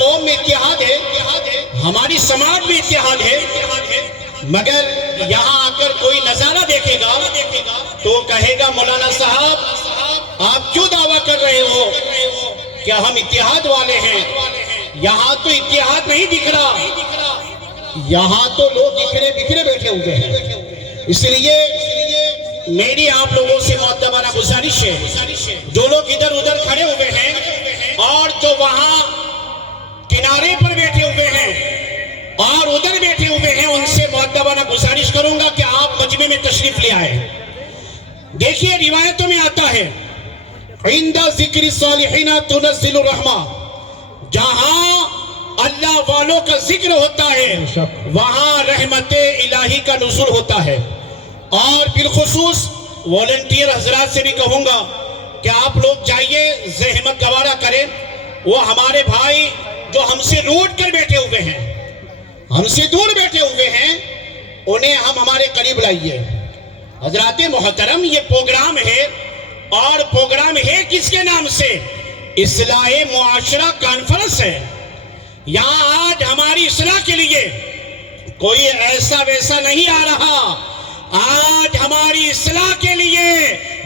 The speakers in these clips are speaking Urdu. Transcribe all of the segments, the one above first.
قوم میں اتحاد ہے، ہماری سماج میں اتحاد ہے، مگر یہاں آ کر کوئی نظارہ دیکھے گا تو کہے گا مولانا صاحب آپ کیوں دعویٰ کر رہے ہو کہ ہم اتحاد والے ہیں؟ یہاں تو اتحاد نہیں دکھ رہا، یہاں تو لوگ بکھرے بکھرے بیٹھے ہوئے ہیں۔ اس لیے میری آپ لوگوں سے معتبرانہ گزارش ہے، جو لوگ ادھر ادھر کھڑے ہوئے ہیں اور جو وہاں کنارے پر بیٹھے ہوئے ہیں اور ادھر بیٹھے ہوئے ہیں، ان سے معتبرانہ گزارش کروں گا کہ آپ مجمع میں تشریف لے آئے۔ دیکھیے روایتوں میں آتا ہے عند ذکر الصالحین تنزل الرحمہ، جہاں اللہ والوں کا ذکر ہوتا ہے وہاں رحمت الہی کا نزول ہوتا ہے۔ اور بالخصوص والنٹیئر حضرات سے بھی کہوں گا کہ آپ لوگ جائیے، زحمت گوارا کریں، وہ ہمارے بھائی جو ہم سے روٹ کر بیٹھے ہوئے ہیں، ہم سے دور بیٹھے ہوئے ہیں، انہیں ہم ہمارے قریب لائیے۔ حضرات محترم، یہ پروگرام ہے، اور پروگرام ہے کس کے نام سے؟ اصلاح معاشرہ کانفرنس ہے۔ یہاں آج ہماری اصلاح کے لیے کوئی ایسا ویسا نہیں آ رہا، آج ہماری اصلاح کے لیے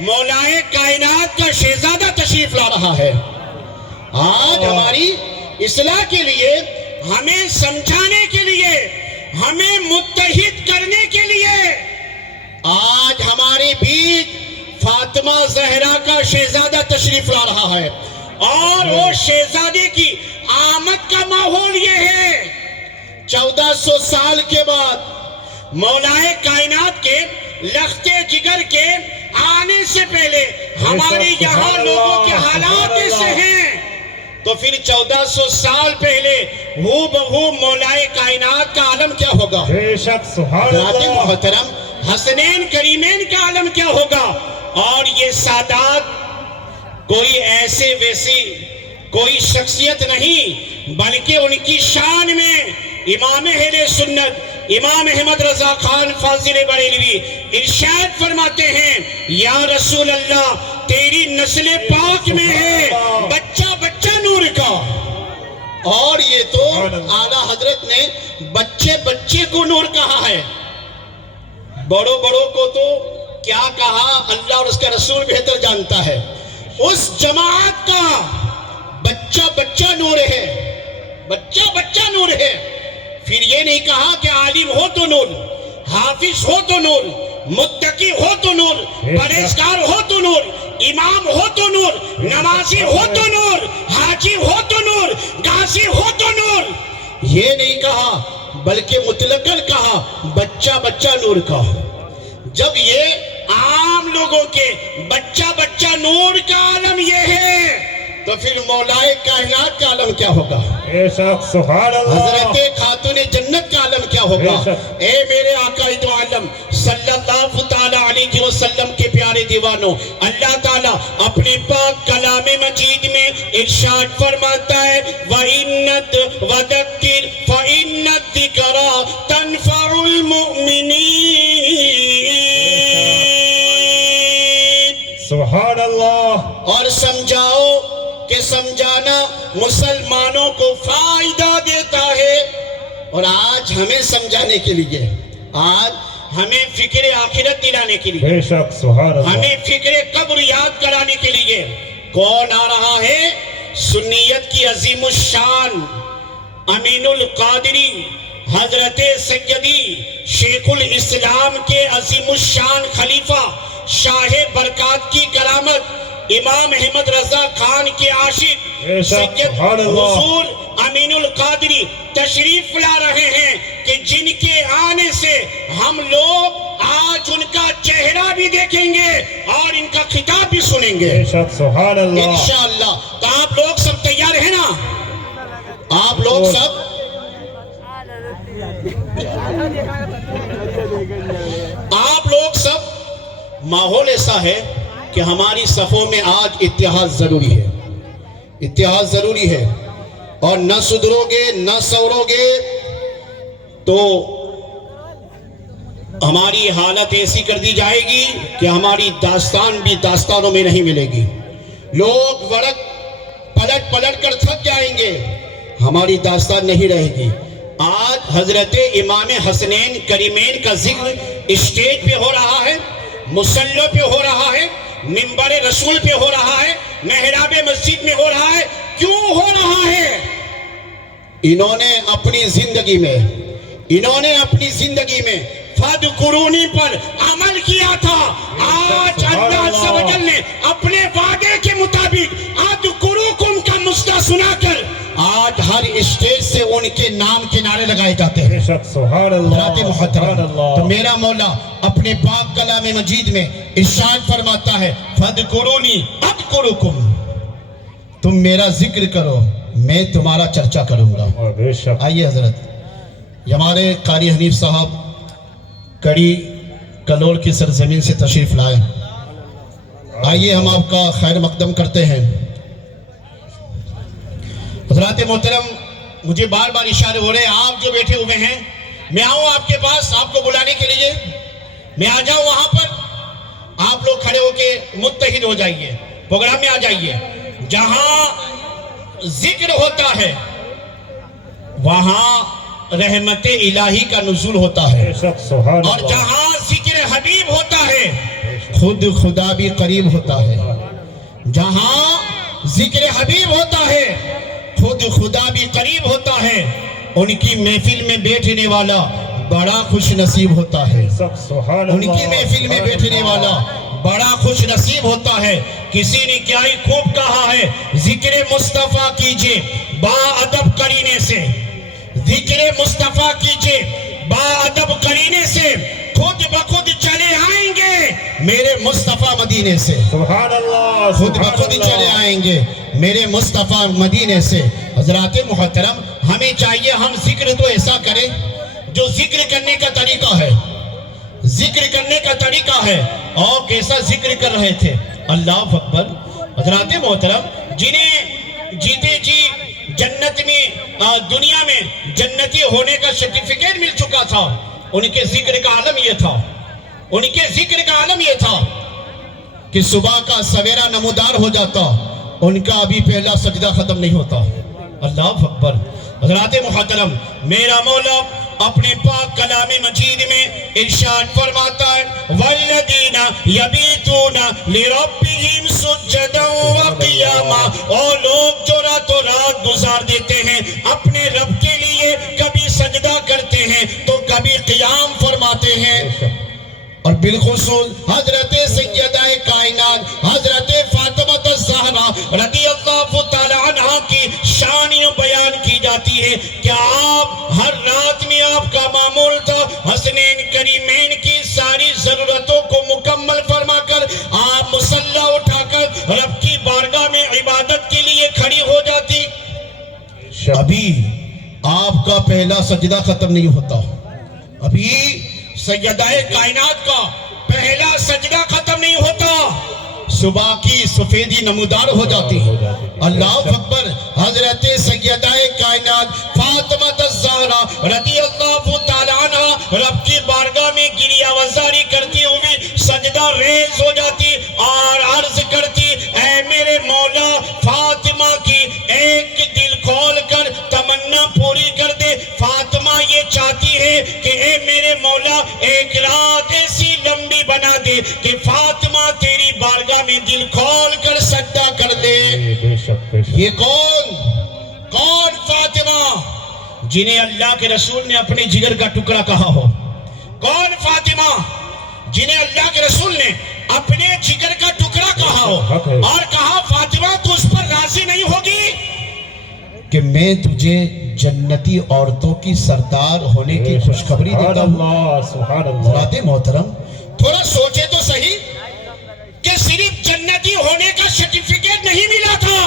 مولائے کائنات کا شہزادہ تشریف لا رہا ہے۔ آج ہماری اصلاح کے لیے، ہمیں سمجھانے کے لیے، ہمیں متحد کرنے کے لیے آج ہمارے بیچ فاطمہ زہرا کا شہزادہ تشریف لا رہا ہے۔ اور وہ شہزادے کی آمد کا ماحول یہ ہے، 1400 سال کے بعد مولائے کائنات کے لخت جگر کے آنے سے پہلے ہمارے یہاں لوگوں کے حالات ایسے ہیں، تو پھر 1400 سال پہلے ہو بہو مولائے کائنات کا عالم کیا ہوگا؟ بے شک سبحان اللہ محترم، حسنین کریمین کا عالم کیا ہوگا؟ اور یہ سادات کوئی ایسے ویسی کوئی شخصیت نہیں، بلکہ ان کی شان میں امام اہل سنت امام احمد رضا خان فاضل بریلوی ارشاد فرماتے ہیں، یا رسول اللہ تیری نسل پاک میں ہے بچہ بچہ نور کا۔ اور یہ تو اعلیٰ حضرت نے بچے بچے کو نور کہا ہے، بڑوں بڑوں کو تو کیا کہا اللہ اور اس کا رسول بہتر جانتا ہے۔ اس جماعت کا بچہ بچہ نور ہے، بچہ بچہ نور ہے۔ پھر یہ نہیں کہا کہ عالم ہو تو نور، حافظ ہو تو نور، متقی ہو تو نور، پرہیزگار ہو تو نور، امام ہو تو نور، نمازی ہو تو نور، حاجی ہو تو نور، غازی ہو تو نور۔ یہ نہیں کہا، بلکہ مطلقاً کہا بچہ بچہ نور کا۔ جب یہ عام لوگوں کے بچہ بچہ نور کا عالم یہ ہے، تو پھر مولائے کائنات کا عالم کیا ہوگا؟ سبحان اللہ، حضرت خاتون جنت کا عالم کیا ہوگا؟ اے میرے آقا دو عالم صلی اللہ تعالیٰ علیہ وسلم کے پیارے دیوانوں، اللہ تعالیٰ اپنے پاک کلام مجید میں ارشاد فرماتا ہے وَإِنَّتْ وَذَكِّرْ فَإِنَّ الذِّكْرَى تَنْفَعُ الْمُؤْمِنِينَ۔ سبحان اللہ، اور سمجھاؤ کہ سمجھانا مسلمانوں کو فائدہ دیتا ہے۔ اور آج ہمیں سمجھانے کے لیے، آج ہمیں فکر آخرت دلانے کے لیے، بے شک سبحان اللہ، ہمیں فکر قبر یاد کرانے کے لیے کون آ رہا ہے؟ سنیت کی عظیم الشان امین القادری حضرت سیدی شیخ الاسلام کے عظیم الشان خلیفہ شاہ برکات کی کرامت امام احمد رضا خان کے عاشق سید حضور امین القادری تشریف لا رہے ہیں، کہ جن کے آنے سے ہم لوگ آج ان کا چہرہ بھی دیکھیں گے اور ان کا خطاب بھی سنیں گے سبحان اللہ انشاءاللہ۔ تو آپ لوگ سب تیار ہیں نا؟ آپ لوگ سب ماحول ایسا ہے کہ ہماری صفوں میں آج اتحاد ضروری ہے، اتحاد ضروری ہے، اور نہ سدھرو گے نہ سورو گے تو ہماری حالت ایسی کر دی جائے گی کہ ہماری داستان بھی داستانوں میں نہیں ملے گی۔ لوگ ورق پلٹ پلٹ کر تھک جائیں گے، ہماری داستان نہیں رہے گی. آج حضرت امام حسنین کریمین کا ذکر اسٹیج پہ ہو رہا ہے, مصلی پہ ہو رہا ہے, منبر رسول پہ ہو رہا ہے, محراب مسجد میں ہو رہا ہے. کیوں ہو رہا ہے؟ انہوں نے اپنی زندگی میں فَاذْكُرُونِی پر عمل کیا تھا. آج اللہ عز و جل نے اپنے وعدے کے مطابق اذکرکم کا مصداق سنا کر آج ہر اسٹیج سے ان کے نام کے نعرے لگائے جاتے ہیں. سبحان اللہ حضرات محترم, تو میرا مولا اپنے پاک کلام مجید میں ارشاد فرماتا ہے فَاذْكُرُونِی اذْکُرکم, تم میرا ذکر کرو میں تمہارا چرچا کروں گا. بے شک. آئیے حضرت, یہ ہمارے قاری حنیف صاحب کڑی کلور کی سرزمین سے تشریف لائے. آئیے ہم آپ کا خیر مقدم کرتے ہیں. حضرات محترم, مجھے بار بار اشارے ہو رہے ہیں, آپ جو بیٹھے ہوئے ہیں میں آؤں آپ کے پاس آپ کو بلانے کے لیے, میں آ جاؤں وہاں پر, آپ لوگ کھڑے ہو کے متحد ہو جائیے, پروگرام میں آ جائیے. جہاں ذکر ہوتا ہے وہاں رحمت الہی کا نزول ہوتا ہے, اور جہاں ذکر حبیب ہوتا ہے خود خدا بھی قریب ہوتا ہے. جہاں ذکر حبیب ہوتا ہے خود خدا بھی قریب ہوتا ہے. ان کی محفل میں بیٹھنے والا بڑا خوش نصیب ہوتا ہے. ان کی محفل میں بیٹھنے والا بڑا خوش نصیب ہوتا ہے. کسی نے کیا ہی خوب کہا ہے, ذکر مصطفیٰ کیجئے با ادب کرینے سے, ذکر مصطفیٰ کیجئے با ادب کرینے سے, خود بخود چلے آئیں گے میرے مصطفیٰ مدینے سے. سبحان اللہ. خود بخود چلے آئیں گے میرے مصطفیٰ مدینے سے. حضرات محترم, ہمیں چاہیے ہم ذکر تو ایسا کریں جو ذکر کرنے کا طریقہ ہے, ذکر کرنے کا طریقہ ہے. اور کیسا ذکر کر رہے تھے, اللہ اکبر. حضرات محترم, جنہیں جیتے جی جنت میں دنیا میں جنتی ہونے کا سرٹیفکیٹ مل چکا تھا, ان کے ذکر کا عالم یہ تھا, ان کے ذکر کا عالم یہ تھا کہ صبح کا سویرا نمودار ہو جاتا, ان کا ابھی پہلا سجدہ ختم نہیں ہوتا. اللہ اکبر. حضرات محترم, میرا مولا اپنے پاک کلام مجید میں ارشاد فرماتا ہے وَالَّذِينَ يَبِيتُونَ لِرَبِّهِمْ سُجَّدًا وَقِيَامًا, اور لوگ جو راتوں رات گزار دیتے ہیں اپنے رب کے لیے, کبھی سجدہ کرتے ہیں تو کبھی قیام فرماتے ہیں. اور بالخصوص حضرت سیدہ کائنات حضرت فاطمہ الزہرا رضی اللہ تعالی عنہ کی شان بیان کی جاتی ہے کہ آپ ہر رات میں آپ کا معمول تھا حسنین کریمین کی ساری ضرورتوں کو مکمل فرما کر آپ مصلی اٹھا کر رب کی بارگاہ میں عبادت کے لیے کھڑی ہو جاتی. ابھی آپ کا پہلا سجدہ ختم نہیں ہوتا, ابھی سیدہ کائنات کا پہلا سجدہ ختم نہیں ہوتا, صبح کی سفیدی نمودار ہو جاتی. اللہ اکبر. حضرت سیدہ کائنات فاطمہ الزہرا رضی اللہ تعالی عنہ رب کی بارگاہ میں گریہ وزاری کرتی ہوئی سجدہ ریز ہو جاتی اور عرض کرتی اے میرے مولا فاطمہ کی ایک دل کھول کر تمنا پوری کر دے. فاطمہ یہ چاہتی ہے کہ اے میرے مولا ایک رات ایسی لمبی بنا دے کہ فاطمہ تیری بارگاہ میں دل کھول کر سجدہ کر دے. یہ کون فاطمہ جنہیں اللہ کے رسول نے اپنے جگر کا ٹکڑا کہا ہو, کون فاطمہ جنہیں اللہ کے رسول نے اپنے جگر کا ٹکڑا کہا ہو اور کہا فاطمہ تو اس پر راضی نہیں ہوگی کہ میں تجھے جنتی عورتوں کی سردار ہونے کی خوشخبری دیتا ہوں. حضرات محترم, تھوڑا سوچے تو صحیح کہ صرف جنتی ہونے کا سرٹیفکیٹ نہیں ملا تھا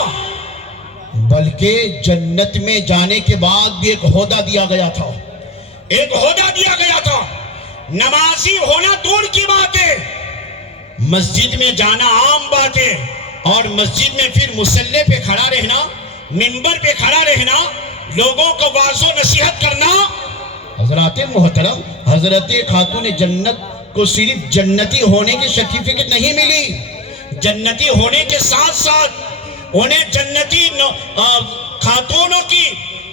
بلکہ جنت میں جانے کے بعد بھی ایک عہدہ دیا گیا تھا, ایک عہدہ دیا گیا تھا. نمازی ہونا دور کی بات ہے, مسجد میں جانا عام بات ہے, اور مسجد میں پھر مصلی پہ کھڑا رہنا, منبر پہ کھڑا رہنا, لوگوں کو واعظ و نصیحت کرنا. حضرات محترم, حضرت خاتون جنت کو صرف جنتی ہونے کی سرٹیفکیٹ نہیں ملی, جنتی ہونے کے ساتھ ساتھ انہیں جنتی خاتونوں کی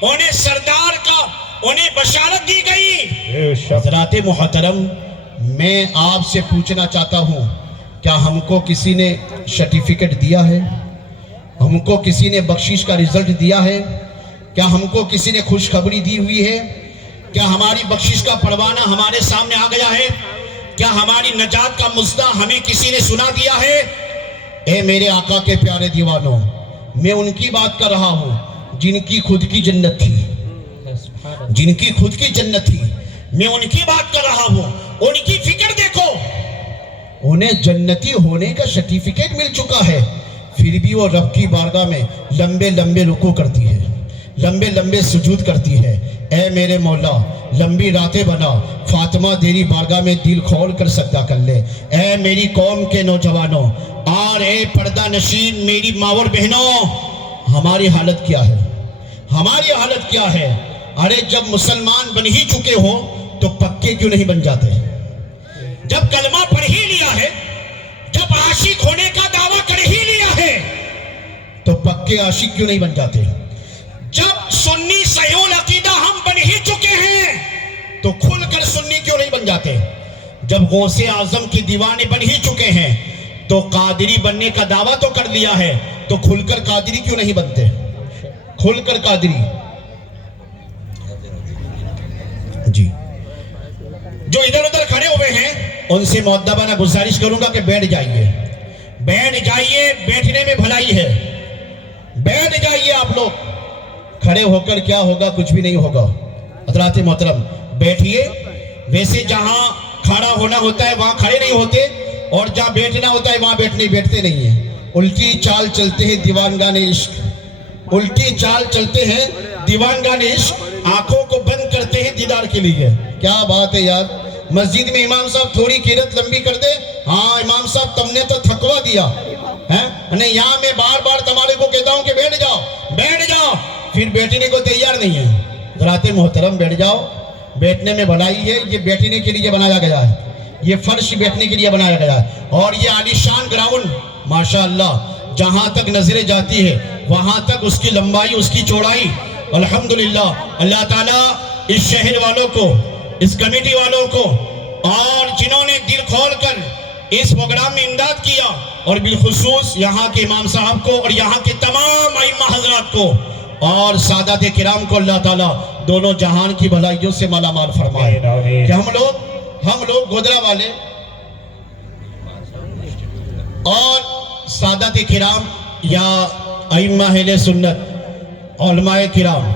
انہیں سردار کا انہیں بشارت دی گئی۔ بے شک حضرات محترم، میں آپ سے پوچھنا چاہتا ہوں، کیا ہم کو کسی نے سرٹیفکیٹ دیا ہے؟ ہم کو کسی نے بخشش کا رزلٹ دیا ہے؟ کیا ہم کو کسی نے خوشخبری دی ہوئی ہے؟ کیا ہماری بخشش کا پروانہ ہمارے سامنے آ گیا ہے؟ کیا ہماری نجات کا مژدہ ہمیں کسی نے سنا دیا ہے؟ اے میرے آقا کے پیارے دیوانوں، میں ان کی بات کر رہا ہوں جن کی خود کی جنت تھی، جن کی خود کی جنت تھی، میں ان کی بات کر رہا ہوں۔ ان کی فکر دیکھو، انہیں جنتی ہونے کا سرٹیفکیٹ مل چکا ہے، پھر بھی وہ رب کی بارگاہ میں لمبے لمبے رکوع کرتی ہے، لمبے لمبے سجود کرتی ہے۔ اے میرے مولا، لمبی راتیں بنا، فاطمہ تیری بارگاہ میں دل کھول کر سجدہ کر لے۔ اے میری قوم کے نوجوانوں اور اے پردہ نشین میری ماور بہنوں، ہماری حالت کیا ہے؟ ہماری حالت کیا ہے؟ ارے جب مسلمان بن ہی چکے ہو تو پکے کیوں نہیں بن جاتے؟ جب کلمہ پڑھ ہی لیا ہے، جب عاشق ہونے کا دعویٰ کر ہی لیا ہے، تو پکے عاشق کیوں نہیں بن جاتے؟ جب سنی صحیح عقیدہ ہم بن ہی چکے ہیں تو کھل کر سنی کیوں نہیں بن جاتے؟ جب غوث اعظم کی دیوانے بن ہی چکے ہیں تو قادری بننے کا دعویٰ تو کر لیا ہے، تو کھل کر قادری کیوں نہیں بنتے؟ کھل کر قادری۔ جی، جو ادھر ادھر کھڑے ہوئے ہیں ان سے مؤدبانہ گزارش کروں گا کہ بیٹھ جائیے، بیٹھ جائیے، بیٹھنے میں بھلائی ہے، بیٹھ جائیے۔ آپ لوگ کھڑے ہو کر کیا ہوگا؟ کچھ بھی نہیں ہوگا۔ حضرات محترم بیٹھیے۔ ویسے جہاں کھڑا ہونا ہوتا ہے وہاں کھڑے نہیں ہوتے، اور جہاں بیٹھنا ہوتا ہے وہاں بیٹھتے نہیں ہیں۔ الٹی چال چلتے ہیں دیوانگان عشق، الٹی چال چلتے ہیں دیوانگان عشق، آنکھوں کو بند کرتے ہیں دیدار کے لیے۔ کیا بات ہے یار! مسجد میں امام صاحب تھوڑی قرات لمبی کر دے، ہاں امام صاحب تم نے تو تھکوا دیا ہے، نہیں یہاں میں بار بار تمہارے کو کہتا ہوں کہ بیٹھ جاؤ، بیٹھ جاؤ، پھر بیٹھنے کو تیار نہیں ہے۔ حضرات محترم بیٹھ جاؤ، بیٹھنے میں بھلائی ہے، یہ بیٹھنے کے لیے بنایا گیا ہے، یہ فرش بیٹھنے کے لیے بنایا گیا ہے، اور یہ عالی شان گراؤنڈ ماشاءاللہ جہاں تک نظریں جاتی ہے وہاں تک اس کی لمبائی، اس کی چوڑائی الحمدللہ۔ اللہ تعالیٰ اس شہر والوں کو، اس کمیٹی والوں کو، اور جنہوں نے دل کھول کر اس پروگرام میں امداد کیا، اور بالخصوص یہاں کے امام صاحب کو اور یہاں کے تمام ائمہ حضرات کو اور سادات کرام کو اللہ تعالیٰ دونوں جہان کی بھلائیوں سے مالا مال فرمائے۔ کہ ہم لوگ گودرا والے اور سادات کرام یا ائمہ اہل سنت علماء کرام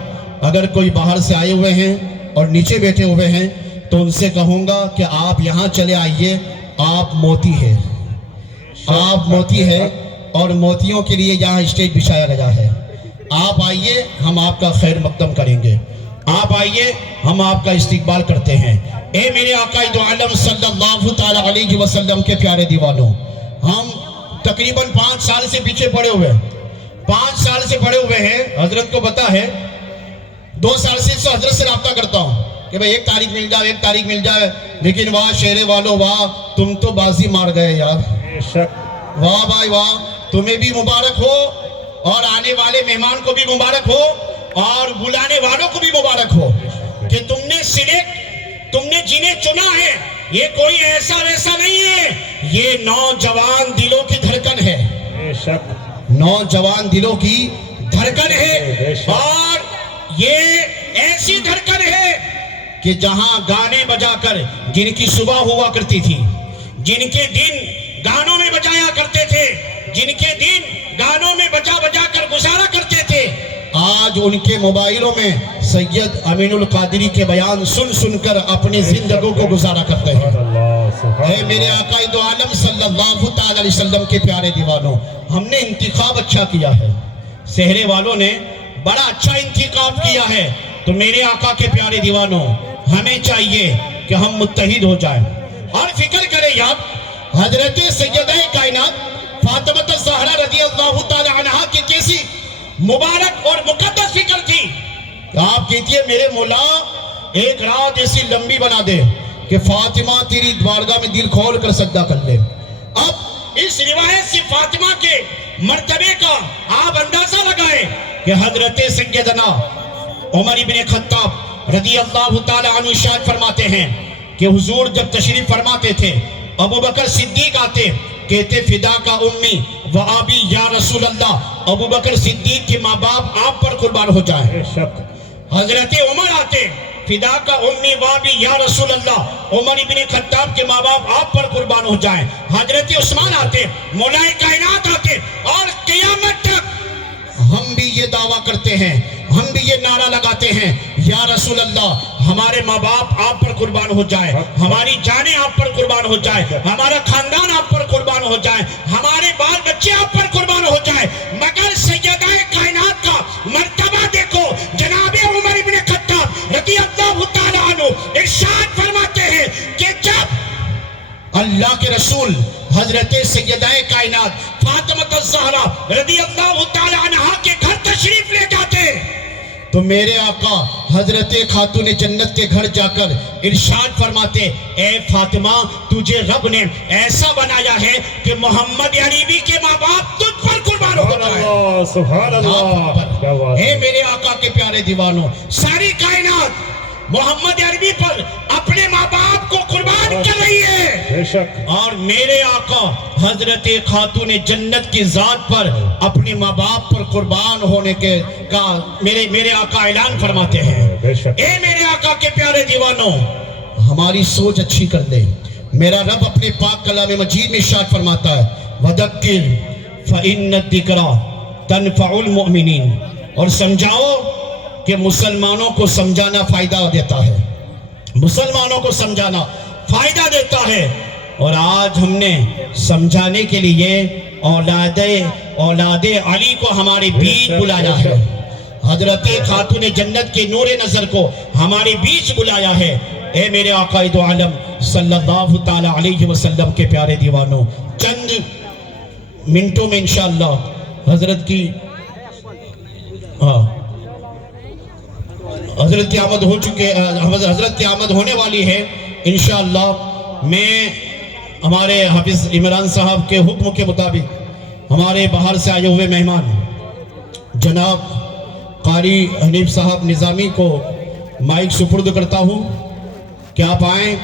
اگر کوئی باہر سے آئے ہوئے ہیں اور نیچے بیٹھے ہوئے ہیں تو ان سے کہوں گا کہ آپ یہاں چلے آئیے، آپ موتی ہے، آپ موتی ہے، اور موتیوں کے لیے یہاں اسٹیج بچھایا گیا ہے۔ آپ آئیے، ہم آپ کا خیر مقدم کریں گے، آپ آئیے، ہم آپ کا استقبال کرتے ہیں۔ اے میرے آقا دو عالم صلی اللہ تعالیٰ علیہ وسلم کے پیارے دیوانوں، ہم تقریباً 5 سال سے پیچھے پڑے ہوئے ہیں، 5 سال سے پڑے ہوئے ہیں۔ حضرت کو پتا ہے 2 سال سے حضرت سے رابطہ کرتا ہوں کہ بھئی ایک تاریخ مل جائے، ایک تاریخ مل جائے، لیکن واہ شہرے والوں واہ، تم تو بازی مار گئے یار، بے شک واہ بھائی واہ، تمہیں بھی مبارک ہو، اور آنے والے مہمان کو بھی مبارک ہو، اور بلانے والوں کو بھی مبارک ہو کہ تم نے جنہیں چنا ہے یہ کوئی ایسا ویسا نہیں ہے، یہ نوجوان دلوں کی دھڑکن ہے، بے شک نوجوان دلوں کی دھڑکن ہے، اور یہ ایسی دھڑکن ہے کہ جہاں گانے بجا کر جن کی صبح ہوا کرتی تھی، جن کے دن گانوں میں بجایا کرتے تھے، جن کے دن گانوں میں بجا کر گزارا کرتے تھے، آج ان کے موبائلوں میں سید امین القادری کے بیان سن کر اپنی زندگیوں کو گزارا کرتے ہیں۔ اے میرے آقا دو عالم صلی اللہ تعالی علیہ وسلم کے پیارے دیوانوں، ہم نے انتخاب اچھا کیا ہے، شہرے والوں نے بڑا اچھا انتخاب کیا ہے، تو میرے آقا کے پیارے دیوانوں ہمیں چاہیے کہ ہم متحد ہو جائیں اور فکر کریں یار، حضرت سیدہ کائنات فاطمہ الزہرا رضی اللہ تعالی عنہا کی کیسی مبارک اور مقدس فکر تھی کہ آپ کہتی ہے میرے مولا ایک رات ایسی لمبی بنا دے کہ فاطمہ تیری بارگاہ میں دل کھول کر سجدہ کر لے۔ اب اس روایت سے فاطمہ کے مرتبے کا آپ اندازہ لگائیں کہ حضرت سیدنا عمر ابن خطاب رضی اللہ تعالی عنہ ارشاد فرماتے ہیں کہ حضور جب تشریف فرماتے تھے، ابو بکر صدیق آتے، کہتے فدا کا امی و آبی یا رسول اللہ، ابو بکر صدیق کے ماں باپ آپ پر قربان ہو جائیں۔ بے شک حضرت عمر آتے، فدا کا امی و آبی یا رسول اللہ، عمر ابن خطاب کے ماں باپ آپ پر قربان ہو جائیں۔ حضرت عثمان آتے، مولا کائنات آتے، اور قیامت تک ہم بھی یہ دعویٰ کرتے ہیں، ہم بھی یہ نعرہ لگاتے ہیں، یا رسول اللہ ہمارے ماں باپ آپ پر قربان ہو جائے، ہماری جانیں آپ پر قربان ہو جائے، ہمارا خاندان آپ پر قربان ہو جائے، ہمارے بال بچے آپ پر قربان ہو جائے، مگر سیدہ کائنات کا مرتبہ دیکھو۔ جناب عمر ابن خطاب رضی اللہ تعالیٰ عنہ ارشاد فرماتے ہیں کہ جب اللہ کے رسول حضرت سیدہ کائنات فاطمہ الزہرا رضی اللہ تعالی عنہا کے گھر تشریف لے جاتے تو میرے آقا حضرت خاتون جنت کے گھر جا کر ارشاد فرماتے، اے فاطمہ تجھے رب نے ایسا بنایا ہے کہ محمد عربی کے ماں باپ تجھ پر قربان ہو جائے۔ سبحان اللہ، کیا بات اے میرے آقا کے پیارے دیوانوں، ساری کائنات محمد عربی پر اپنے ماں باپ کو قربان کر رہی ہے، بے شک اور میرے آقا حضرت خاتون جنت کی ذات پر اپنے ماں باپ پر قربان ہونے کا میرے آقا اعلان فرماتے ہیں۔ بے شک اے میرے آقا کے پیارے دیوانوں، ہماری سوچ اچھی کر دے۔ میرا رب اپنے پاک کلام مجید میں ارشاد فرماتا ہے، وَذَكِّرْ فَإِنَّ الذِّكْرَىٰ تَنفَعُ الْمُؤْمِنِينَ، اور سمجھاؤ کہ مسلمانوں کو سمجھانا فائدہ دیتا ہے، مسلمانوں کو سمجھانا فائدہ دیتا ہے۔ اور آج ہم نے سمجھانے کے لیے اولاد علی کو ہمارے بیچ بلایا ہے، حضرت خاتون جنت کے نور نظر کو ہمارے بیچ بلایا ہے۔ اے میرے آقا دو عالم صلی اللہ تعالی علیہ وسلم کے پیارے دیوانوں، چند منٹوں میں انشاءاللہ حضرت کی حضرت کی آمد ہو چکے، حضرت کی آمد ہونے والی ہے انشاءاللہ۔ میں ہمارے حافظ عمران صاحب کے حکم کے مطابق ہمارے باہر سے آئے ہوئے مہمان جناب قاری حنیف صاحب نظامی کو مائک سپرد کرتا ہوں کہ آپ آئیں